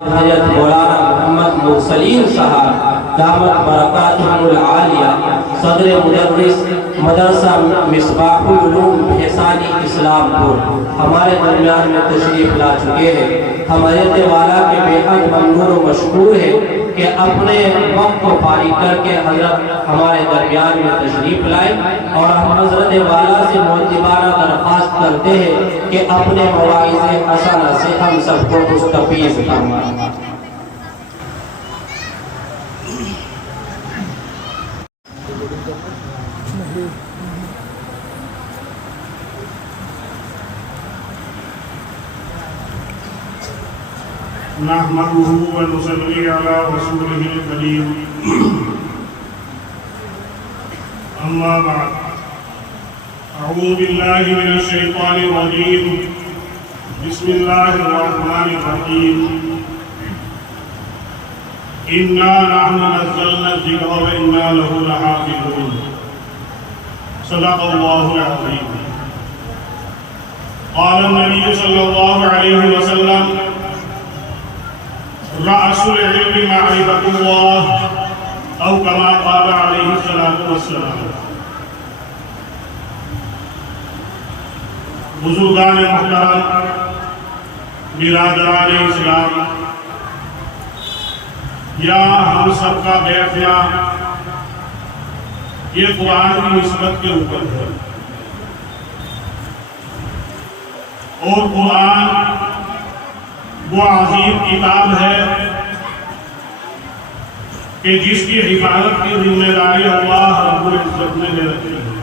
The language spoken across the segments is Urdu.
حضرت مولانا محمد مرسلین صاحب دامت برکاتہم العالیہ صدر مدرس مدرسہ مصباح العلوم بحسانی اسلام پور ہمارے درمیان میں تشریف لا چکے ہیں۔ ہم حضرت والا کے بے حد ممنون و مشکور ہیں کہ اپنے وقت کو فارغ کر کے حضرت ہمارے درمیان میں تشریف لائے، اور ہم حضرت والا سے معتبانہ درخواست کرتے ہیں کہ اپنے مواعظ حسنہ سے ہم سب کو مستفیض فرمائیں۔ نحمده ونصلي على رسوله الكريم أما بعد أعوذ بالله من الشيطان الرجيم بسم الله الرحمن الرحيم إنا نحن نزلنا الذكر وإنا له لحافظون صدق الله العظيم قال النبي صلى الله عليه وسلم رأس العلم معرفة الله أو كما قال عليه الصلاة والسلام۔ بزرگان محترم، برادران اسلام، یا ہم سب کا بیٹھنا یہ قرآن کی نسبت کے اوپر ہے، اور قرآن وہ عظیم کتاب ہے کہ جس کی حفاظت کی ذمہ داری اللہ رب العزت نے لے رکھی ہے۔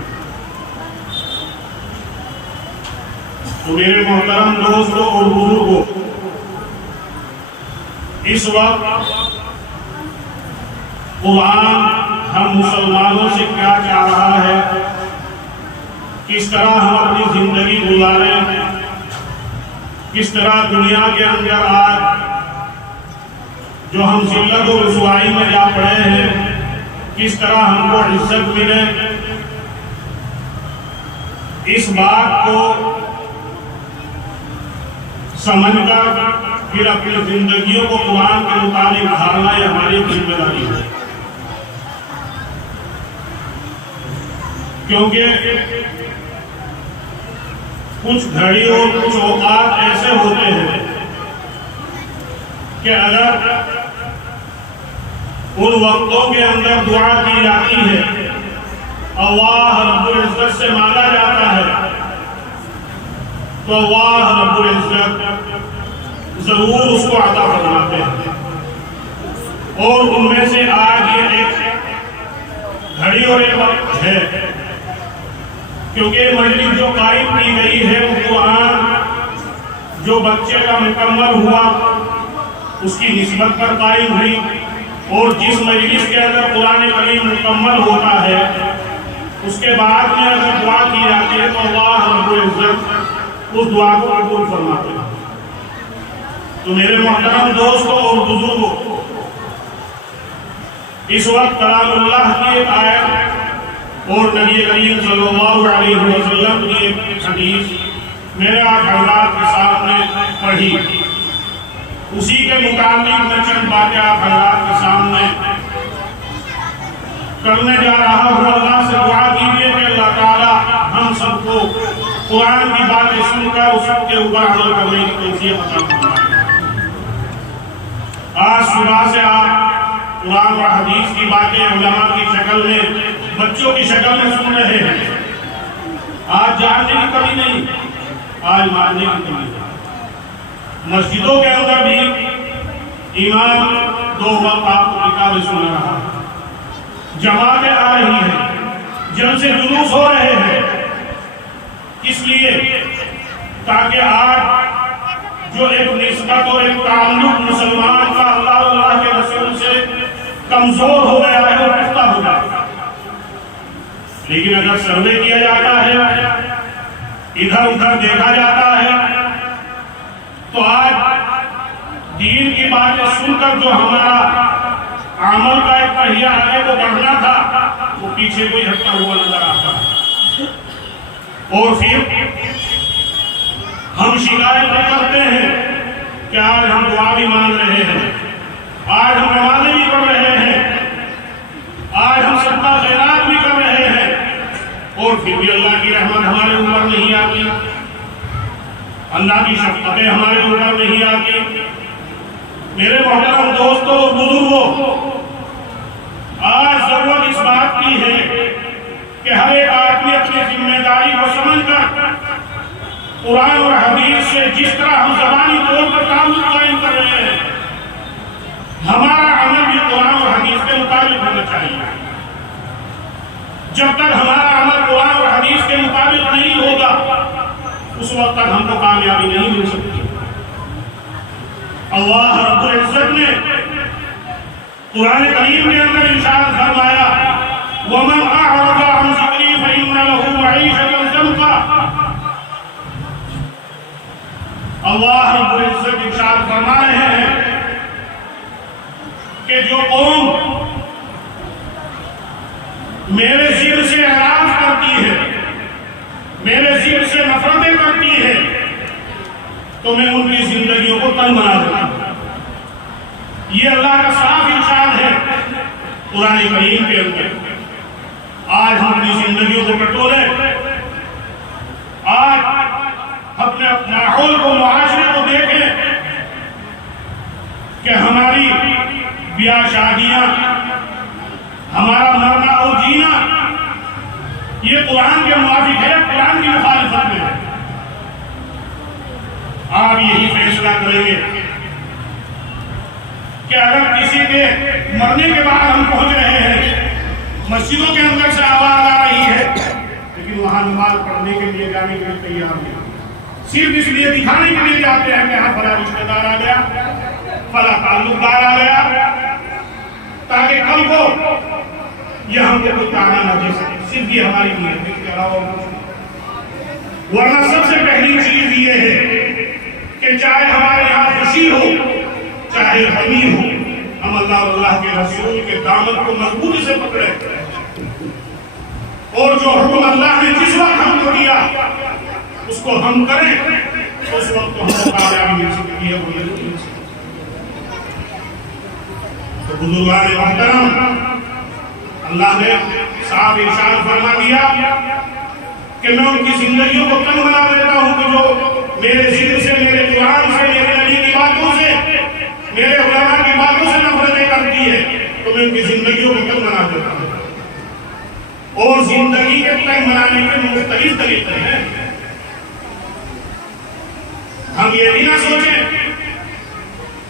تو میرے محترم دوستوں اور بزرگوں، اس وقت قرآن ہم مسلمانوں سے کیا چاہ رہا ہے، کس طرح ہم اپنی زندگی گزاریں، کس طرح دنیا کے اندر آج جو ہم ذلت و رسوائی میں جا پڑے ہیں، کس طرح ہم کو عزت ملے، اس بات کو سمجھ کر پھر اپنی زندگیوں کو قرآن کے مطابق ڈھالنا یہ ہماری ذمہ داری ہے۔ کیونکہ کچھ گھڑی اور کچھ اوقات ایسے ہوتے ہیں کہ اگر ان وقتوں کے اندر دعا کی جاتی ہے، اللہ رب العزت سے مانگا جاتا ہے، تو اللہ رب العزت ضرور اس کو عطا فرماتے ہیں۔ اور ان میں سے آج یہ ایک گھڑی اور ایک وقت ہے، کیونکہ مجلس جو قائم کی گئی ہے وہ قرآن جو بچے کا مکمل ہوا اس کی نسبت پر قائم ہوئی، اور جس مجلس کے اندر قرآن کریم مکمل ہوتا ہے اس کے بعد میں اگر دعا کی جاتی ہے تو اللہ رب العزت اس دعا کو قبول فرماتے ہیں۔ تو میرے محترم دوستوں اور بزرگوں، اس وقت کلام اللہ کی ایک آیت اور نبی کریم صلی اللہ علیہ وسلم کی ایک حدیث میرے آج حضرات کے سامنے پڑھی، اسی کے متعلق میں چند باتیں آپ حضرات کے سامنے کرنے جا رہا ہوں۔ اللہ سے دعا کیجیے کہ اللہ تعالیٰ ہم سب کو قرآن کی باتیں سن کر اس کے اوپر عمل کرنے کی توفیق عطا فرمائے۔ آج صبح سے آپ قرآن اور حدیث کی باتیں علماء کی شکل میں، بچوں کی شکل میں سن رہے ہیں۔ آج جاننے کی کمی نہیں، آج ماننے کی کمی ہے۔ مسجدوں کے اندر بھی امام دو وقت آپ کو کتابیں سنا رہا ہے، جماعتیں آ رہی ہیں، جلسے جلوس ہو رہے ہیں، اس لیے تاکہ آج جو ایک نسبت اور ایک تعلق مسلمان کا اللہ کے رسول سے کمزور ہو گیا ہے وہ پختہ ہو جائے۔ لیکن اگر سروے کیا جاتا ہے، ادھر ادھر دیکھا جاتا ہے، تو آج دین کی باتیں سن کر جو ہمارا عمل کا ایک پہیہ آگے کو بڑھنا تھا وہ پیچھے کوئی ہٹتا ہوا نظر آتا ہے۔ اور پھر ہم شکایت کرتے ہیں کہ آج ہم دعا بھی مانگ رہے ہیں، آج ہم نمازیں بھی پڑھ رہے ہیں، آج ہم صدقہ خیرات بھی کر رہے ہیں، اور پھر بھی اللہ کی رحمت ہمارے اوپر نہیں آتی، اللہ کی شفقتیں ہمارے اوپر نہیں آتی۔ میرے محترم دوستوں اور بزرگوں، آج ضرورت اس بات کی ہے کہ ہر ایک آدمی اپنی ذمہ داری کو سمجھ کر قرآن اور حدیث سے جس طرح ہم زبانی طور پر تعلق قائم کر رہے ہیں، ہمارا عمل بھی قرآن اور حدیث کے مطابق ہونا چاہیے۔ جب تک ہمارا عمل قرآن اور حدیث کے مطابق نہیں ہوگا، اس وقت تک ہم کو کامیابی نہیں مل سکتی۔ اللہ رب العزت نے قرآن کریم کے اندر ارشاد فرمایا، وَمَنْ أَعْرَضَ عَنْ ذِكْرِي فَإِنَّ لَهُ مَعِيشَةً ضَنْكًا۔ اللہ رب العزت ارشاد فرما رہے ہیں کہ جو قوم میرے ذکر سے اعراض کرتی ہے، میرے ذکر سے نفرتیں کرتی ہے، تو میں ان کی زندگیوں کو تنگ بنا دیتا ہوں۔ یہ اللہ کا صاف ارشاد ہے قرآن کریم کے اندر۔ آج ہم اپنی زندگیوں کو ٹٹولیں، آج اپنے ماحول کو، معاشرے کو دیکھیں کہ ہماری بیاہ شادیاں، ہمارا مرنا اور جینا، یہ قرآن کے موافق ہے، قرآن کی مخالفت میں ہے۔ آپ یہی فیصلہ کریں گے کہ اگر کسی کے مرنے کے بعد ہم پہنچ رہے ہیں، مسجدوں کے اندر سے آواز آ رہی ہے، لیکن وہاں نماز پڑھنے کے لیے جانے کے لیے تیار نہیں، صرف اس لیے دکھانے کے لیے جاتے ہیں کہ ہاں فلاں رشتہ دار آ گیا، فلاں تعلق دار آ گیا، تاکہ کل کو یہ ہم کو کوئی تانا نہ دے سکے۔ صرف یہ ہماری نیت ہے، اس کے علاوہ ورنہ سب سے پہلی چیز یہ ہے کہ چاہے ہمارے یہاں خوشی ہو، چاہے غمی ہو، ہم اللہ اور اللہ کے رسول کے دامن کو مضبوطی سے پکڑے، اور جو حکم اللہ نے جس وقت ہم کو دیا اس کو ہم کریں، اس وقت تو ہم کو کامیابی مل سکتی ہے، وہ نہیں مل سکتی۔ تو بزرگان محترم، اللہ نے صاحب ارشاد فرما دیا کہ میں ان کی زندگیوں کو تنگ بنا دیتا ہوں کہ جو میرے ذکر سے، میرے قرآن سے، میرے نبی کی باتوں سے، میرے علماء کی باتوں سے نفرتیں کرتی ہے، تو میں ان کی زندگیوں کو تنگ بنا دیتا ہوں۔ اور زندگی کے تنگ بنانے کے مختلف طریقے ہیں۔ ہم یہ بھی نہ سوچیں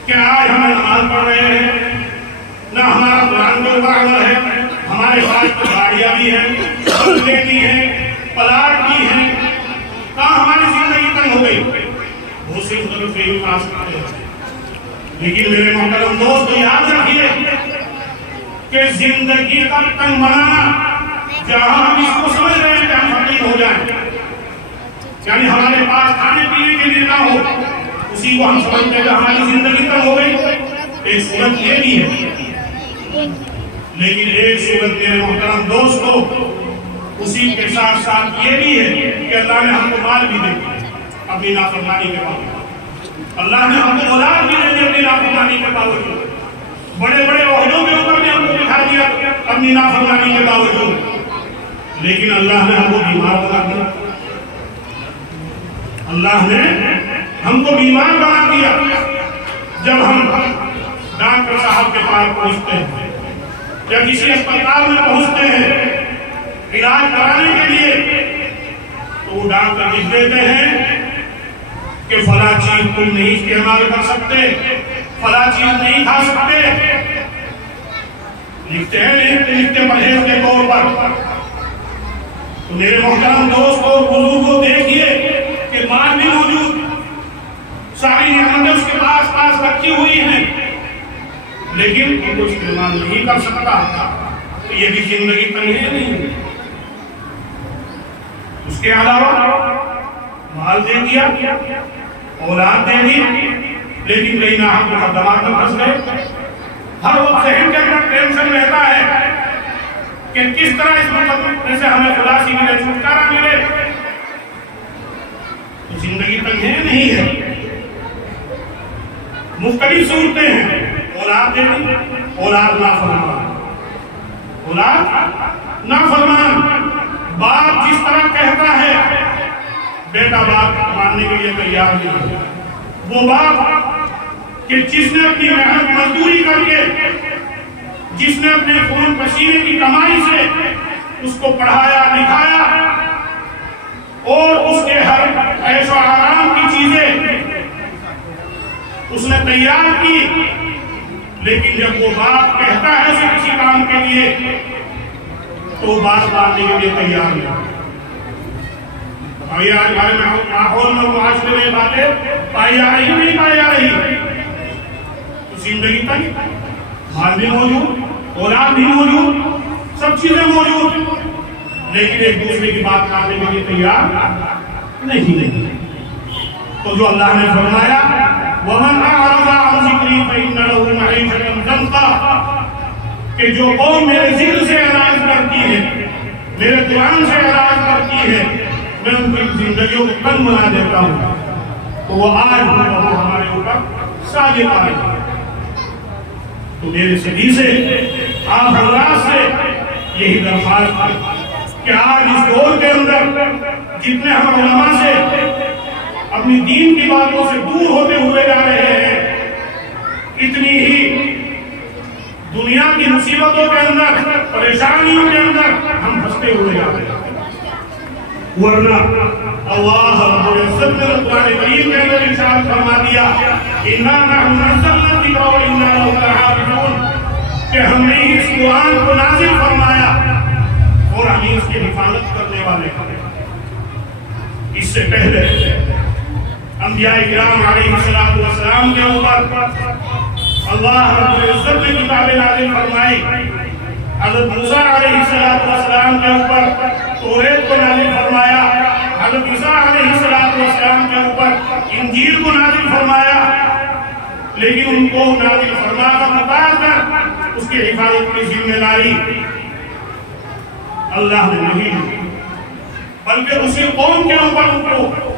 کہ آج ہم نماز پڑھ رہے ہیں، نہ ہمارا قرآن کے اوپر عمل ہے، ہمارے پاس گاڑیاں بھی ہیں، بنگلے بھی ہیں، پلاٹ بھی ہیں، کہاں ہماری زندگی تنگ ہو گئی؟ بہت سے مختلف فیل پاس کرتے ہیں، لیکن میرے محترم دوست یاد رکھیے کہ زندگی کا تنگ بنانا، جہاں ہم اس کو سمجھ رہے ہیں کہ ہم فقیر ہو جائیں، یعنی ہمارے پاس کھانے پینے کے لیے نہ ہو، اسی کو ہم سمجھتے ہیں کہ ہماری زندگی تنگ ہو گئی۔ ایک صورت یہ بھی ہے، لیکن ایک صورت میرے محترم دوستو اسی کے ساتھ ساتھ یہ بھی ہے کہ اللہ نے ہم کو مال بھی دے دیا اپنی نافرمانی کے باوجود، اللہ نے ہم کو اولاد بھی دے دی اپنی نافرمانی کے باوجود، بڑے بڑے عہدوں کے اوپر بھی ہم کو بٹھا دیا اپنی نافرمانی کے باوجود، لیکن اللہ نے ہم کو بیمار بنا دیا، اللہ نے ہم کو بیمار بنا دیا۔ جب ہم ڈاکٹر صاحب کے پاس پہنچتے ہیں یا کسی اسپتال میں پہنچتے ہیں علاج کرانے کے لیے، تو وہ ڈاکٹر لکھ دیتے ہیں کہ فلاں چیز تم نہیں استعمال کر سکتے، فلاں چیز نہیں کھا سکتے، لکھتے ہیں لکھتے پرہیز کے طور پر۔ تو میرے محترم دوستوں اور بزرگوں دیکھیے کہ مال بھی موجود، ساری نعمتیں اس کے پاس رکھی ہوئی ہیں، لیکن ان کو استعمال نہیں کر سکتا، تو یہ بھی زندگی تنگ ہے نہیں۔ اس کے علاوہ مال دے دیا، اولاد دے دی، لیکن کہیں نہ ہم مقدمات میں پھنس گئے۔ ہر وقت ذہن کے اندر ٹینشن رہتا ہے کہ کس طرح اس مقدمے سے ہمیں خلاصی ملے، چھٹکارا ملے۔ زندگی تنگ ہے نہیں ہے، مختلف صورتیں ہیں، اولاد دینی، اولاد نافرمان، اولاد نافرمان۔ باپ جس طرح کہتا ہے بیٹا باپ ماننے کے لیے تیار نہیں ہے۔ وہ باپ کہ جس نے اپنی محنت مزدوری کر کے، جس نے اپنے خون پسینے کی کمائی سے اس کو پڑھایا لکھایا اور اس کے ہر عیش و آرام کی چیزیں اس نے تیار کی، لیکن جب وہ باپ کہتا ہے اسے کسی کام کے لیے تو بات ماننے کے لیے تیار نہیں۔ آج ہمارے ماحول میں معاشرے میں باتیں پائی جا رہی نہیں پائی جا رہی، تو زندگی تک مال بھی موجود، اولاد بھی موجود، سب چیزیں موجود، لیکن ایک دوسرے کی بات ماننے کے لیے تیار نہیں۔ تو جو اللہ نے فرمایا وَمَنْ أَعْرَضَ عَنْ ذِكْرِي فَإِنَّ لَهُ مَعِيشَةً ضَنْكًا، کہ جو قوم میرے ذکر سے اعراض کرتی ہے، میرے قرآن سے اعراض کرتی ہے، میں ان کی زندگیوں کو تنگ بنا دیتا ہوں، تو وہ آج ہمارے اوپر صادق آ رہے ہیں۔ تو میرے صدی سے آپ حضرات سے یہی درخواست ہے کہ آج اس دور کے اندر جتنے ہم علماء سے اپنی دین کی باتوں سے دور ہوتے ہوئے جا رہے ہیں، اتنی ہی دنیا کی مصیبتوں کے اندر، پریشانیوں کے اندر ہم پھنستے ہوئے جا رہے ہیں۔ ورنہ اللہ رب العزت نے قرآن کریم کے اندر ارشاد فرما دیا اِنَّا نَحْنُ نَزَّلْنَا الذِّكْرَ وَإِنَّا لَهُ لَحَافِظُونَ، کہ ہم نے اس قرآن کو نازل فرمایا اور ہم اس کی حفاظت کرنے والے ہیں۔ اس سے پہلے انبیاء کرام علیہ السلام کے اوپر اللہ رب العزت نے کتابیں نازل فرمائی۔ حضرت موسیٰ علیہ السلام کے اوپر توریت کو نازل فرمایا، حضرت عیسیٰ علیہ السلام کے اوپر انجیل کو نازل فرمایا، لیکن ان کو نازل فرما کر اتار کر اس کی حفاظت کی ذمہ داری اللہ نے نہیں دی، بلکہ اسی قوم کے اوپر ان کو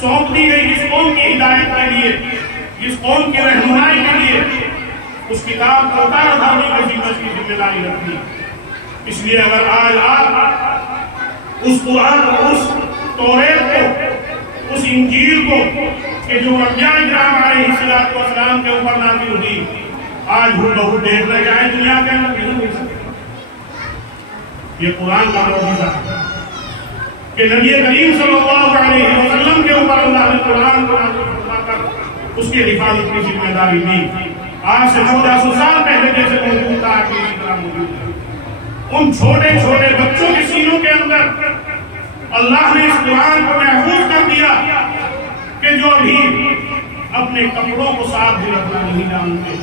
سونپ دی گئی، جس قوم کی ہدایت کے لیے، جس قوم کی رہنمائی کے لیے اس کتاب کو اتار دھرنے کی ذمہ داری رکھی۔ اس لیے اگر آج آپ اس قرآن کو، اس توریت کو، اس انجیل کو کہ جو انبیاء کرام علیہ السلام کے اوپر نازل ہوئی، آج ہم بہت دیکھنے جائیں دنیا کے اندر نہیں مل سکتے۔ یہ قرآن کا معجزہ ہے کہ نبی کریم صلی اللہ علیہ وسلم کے اوپر اللہ نے قرآن کو نازل فرما کر اس کی حفاظت کی ذمہ داری دی۔ آج سے 1400 سال پہلے جیسے موجود تھا آج اسی طرح موجود ہے۔ ان چھوٹے چھوٹے بچوں کے سینوں کے اندر اللہ نے اس قرآن کو محفوظ کر دیا کہ جو ابھی اپنے کپڑوں کو صاف بھی رکھنا نہیں جانتے،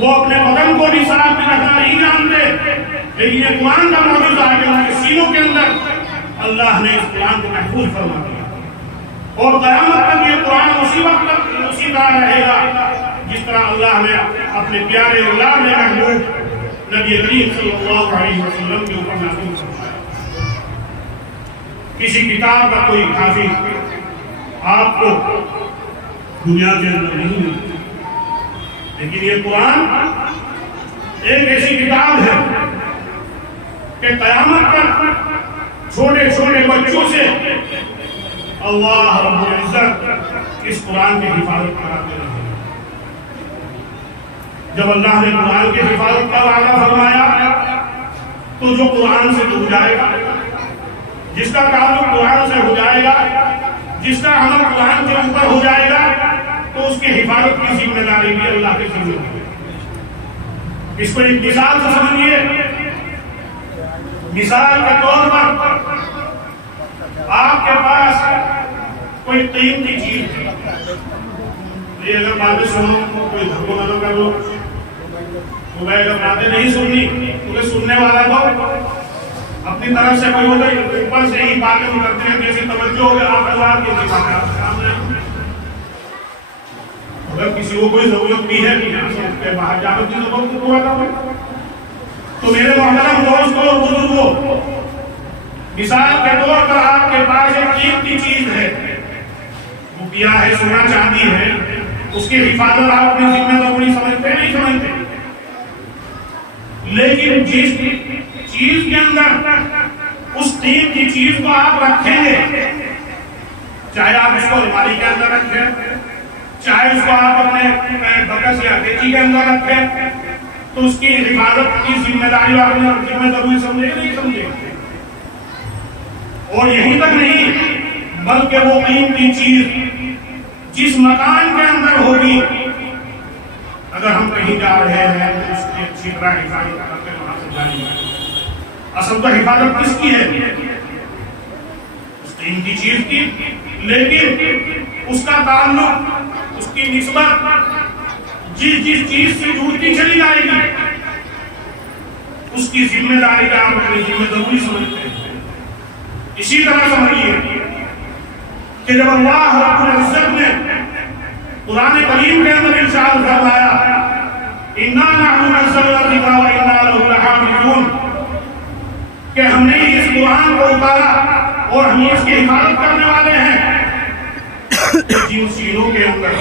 وہ اپنے بدن کو بھی صاف بھی رکھنا نہیں جانتے، لیکن یہ قرآن کا معجزہ ہے کہ ان کے سینوں کے اندر اللہ نے اس قرآن کو محفوظ فرما دیا، اور قیامت تک یہ قرآن اسی وقت تک اسی طرح رہے گا جس طرح اللہ نے اپنے پیارے اولاد میں محبوب نبی کریم صلی اللہ علیہ وسلم کے اوپر نازل فرمایا۔ کسی کتاب کا کوئی حافظ آپ کو دنیا کے اندر نہیں ملتی، لیکن یہ قرآن ایک ایسی کتاب ہے کہ قیامت تک چھوٹے چھوٹے بچوں سے اللہ رب العزت اس قرآن کی حفاظت کراتے رہے۔ جب اللہ نے قرآن کی حفاظت کا وعدہ فرمایا تو جو قرآن سے جڑ جائے گا، جس کا تعلق قرآن سے ہو جائے گا، جس کا عمل قرآن کے اوپر ہو جائے گا، تو اس کی حفاظت کی ذمہ داری بھی اللہ کے ذمہ ہے۔ اس کو ایک مثال سے سمجھیے۔ مثال کے طور پر آپ کے پاس کوئی قیمتی چیز ہے، یہ اگر باتیں سنو کوئی دھکو نہ کر لو، تو میں اگر باتیں نہیں سننی تو سننے والا کو اپنی طرف سے کوئی ہوگا اوپر سے ہی باتیں کرتے ہیں، جیسے توجہ ہو گیا آپ اللہ کی باتیں آپ سامنے۔ اگر کسی کو کوئی ضرورت بھی ہے کہ یہاں سے اٹھ کے باہر جانے کی ضرورت کو پورا کرو، تو میرے محترم دوستوں اور بزرگوں، مثال کے طور پر آپ کے پاس ایک قیمتی چیز ہے، روپیہ ہے، سونا چاندی ہے، اس کی حفاظت آپ اپنی ذمہ داری سمجھتے نہیں سمجھتے، لیکن جس چیز کے اندر اس قیمتی چیز کو آپ رکھیں گے، چاہے آپ اس کو الماری کے اندر رکھیں، چاہے اس کو آپ اپنے بکس یا دیچی کے اندر رکھیں، تو اس کی حفاظت کی ذمہ داری آپ نے ذمہ داری سمجھے نہیں سمجھے. اور یہیں تک نہیں بلکہ وہ قیمتی چیز جس مکان کے اندر ہوگی، اگر ہم کہیں جا رہے ہیں تو اس کی اچھی طرح حفاظت کر کے وہاں سے جائیں گے. اصل تو حفاظت کس کی ہے؟ اس قیمتی چیز کی، لیکن اس کا تعلق، اس کی نسبت جس چیز سے جڑتی چلی جائے گی، اس کی ذمہ داری کا آپ اپنی ذمہ داری سمجھتے ہیں. اسی طرح سمجھیے کہ جب اللہ رب العزت نے قرآن کریم کے اندر ارشاد فرمایا اِنَّا نَحْنُ نَزَّلْنَا الذِّكْرَ وَإِنَّا لَهُ لَحَافِظُونَ، کہ ہم نے اس قرآن کو اتارا اور ہم اس کی حفاظت کرنے والے ہیں، جن سینوں کے اندر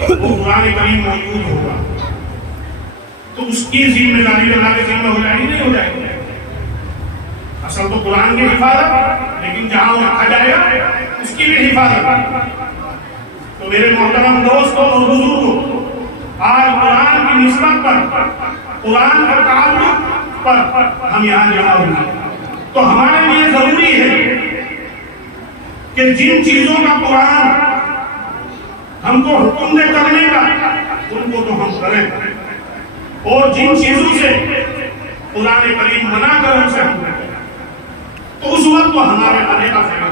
وہ قرآن کریم موجود ہوگا تو اس کی ذمہ داری اللہ کے ذمہ ہو جائے گی نہیں ہو جائے گی؟ اصل تو قرآن کی حفاظت، لیکن جہاں وہ رکھا جائے گا اس کی بھی حفاظت. تو میرے محترم دوستوں اور بزرگوں، آج قرآن کی نسبت پر، قرآن کے تعلق پر ہم یہاں جمع ہوئے، تو ہمارے لیے ضروری ہے کہ جن چیزوں کا قرآن ہم کو حکم دے کرنے کا ان کو تو ہم کریں، اور جن چیزوں سے قرآن کریم منع کر ان سے ہم کریں، تو اس وقت تو ہمارے آنے کا فائدہ ہے.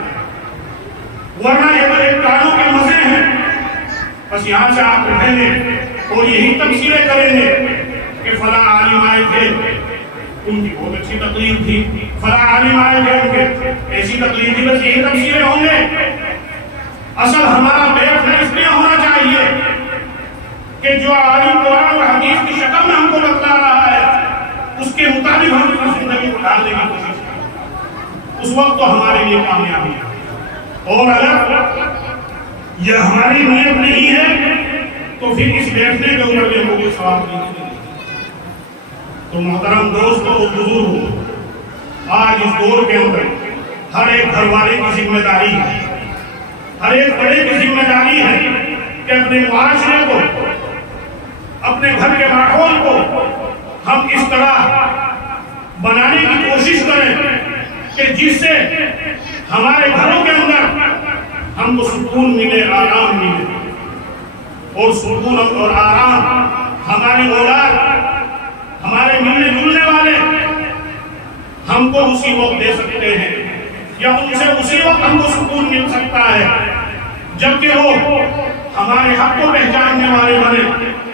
ورنہ یہ تو ایک کانوں کے مزے ہیں، بس یہاں سے آپ اٹھیں گے اور یہی تفسیریں کریں گے کہ فلاں عالم آئے تھے، ان کی بہت اچھی تقریر تھی، فلاں عالم آئے تھے ان کے ایسی تقریر تھی، بس یہی تفسیریں ہوں گے. اصل ہمارا بیٹھنا اس لیے ہونا چاہیے کہ جو عالم قرآن اور حدیث کی شکل میں ہم کو بتلا رہا ہے اس کے مطابق ہم اپنی زندگی کو ڈالنے کی کوشش کریں، اس وقت تو ہمارے لیے کامیابی ہے. اور اگر یہ ہماری نیت نہیں ہے تو پھر اس بیٹھنے کے اوپر بھی ہم کو ثواب نہیں. تو محترم دوستوں اور بزرگوں، آج اس دور کے اندر ہر ایک گھر والے کی ذمہ داری ہے، ہر ایک بڑے کی ذمہ داری ہے کہ اپنے معاشرے کو، اپنے گھر کے ماحول کو ہم اس طرح بنانے کی کوشش کریں کہ جس سے ہمارے گھروں کے اندر ہم کو سکون ملے، آرام ملے، اور سکون اور آرام ہماری اولاد، ہمارے ملنے جلنے والے ہم کو اسی وقت دے سکتے ہیں، یا ان سے اسی وقت ہم کو سکون مل سکتا ہے جبکہ وہ ہمارے حق کو پہچاننے والے بنے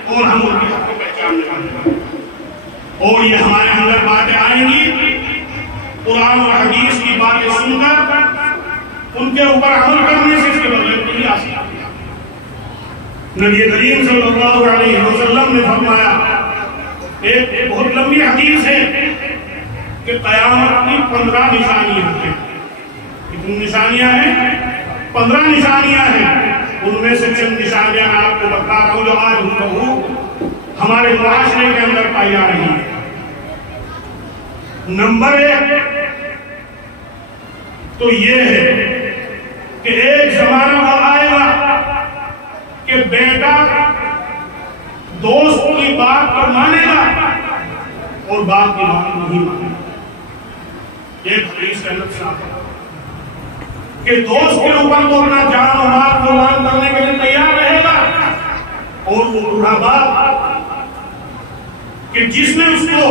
اور ہم ان کے حق کو پہچاننے والے بنے. اور یہ ہمارے اندر باتیں آئیں گی، قرآن اور حدیث کی باتیں سن کر ان کے اوپر عمل کرنے سے اس کے بدلے نہیں آ سکتا. نبی کریم صلی اللہ علیہ وسلم نے فرمایا، ایک بہت لمبی حدیث ہے کہ قیامت کی 15 نشانیاں ہیں. کتنی نشانیاں ہیں؟ 15 نشانیاں ہیں. ان میں سے چند نشانیاں آپ کو بتا رہا ہوں جو آج ہمارے معاشرے کے اندر پائی جا رہی ہیں. نمبر 1 تو یہ ہے کہ ایک زمانہ وہ آئے گا کہ بیٹا دوست کی بات کو مانے گا اور باپ کی بات نہیں مانے گا. ایک حدیث ہے کہ دوست کے اوپر تو اپنا جان و مال قربان کرنے کے لیے تیار رہے گا، اور وہ بوڑھا باپ کہ جس نے اس کو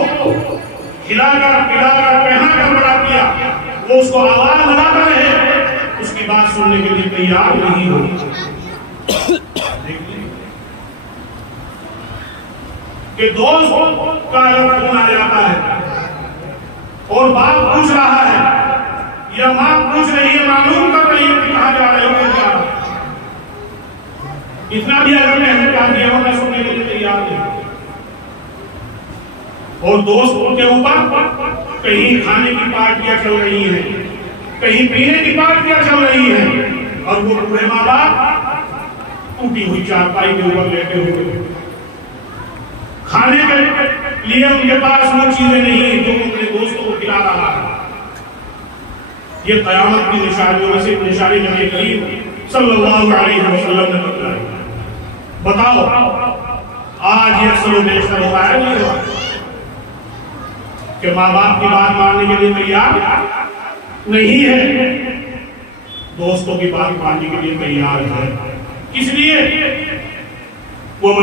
کھلا کر پلا کر پہنا کر بڑا کیا، وہ اس کو آواز لگاتا رہے، اس کی بات سننے کے لیے تیار نہیں ہوگی. کہ دوست کا اگر فون آ جاتا ہے اور باپ پوچھ رہا ہے یا ماں پوچھ رہی ہے، معلوم کر رہی ہے کہ کہاں جا رہے ہو، کہاں جا رہے ہو، اتنا بھی اگر میں نے کہا دیا میں سننے کے لیے تیار نہیں. اور دوست کے اوپر کہیں کھانے کی پارٹیاں چل رہی ہیں، کہیں پینے کی پارٹیاں چل رہی ہیں، اور وہ بوڑھے ماں باپ ٹوٹی ہوئی چارپائی کے اوپر لیٹے ہوئے، کھانے کے لیے ان کے پاس وہ چیزیں نہیں جو اپنے دوستوں کو کھلا رہا ہے۔ یہ قیامت کی نشانیوں میں سے ایک نشانی نبی کریم صلی اللہ علیہ وسلم نے بتلائی۔ بتاؤ آج یہ اکثر و بیشتر ہوا ہے نہیں ہوا کہ ماں باپ کی بات ماننے کے لیے تیار نہیں ہے، دوستوں کی بات ماننے کے لیے تیار ہے، اس لیے وہ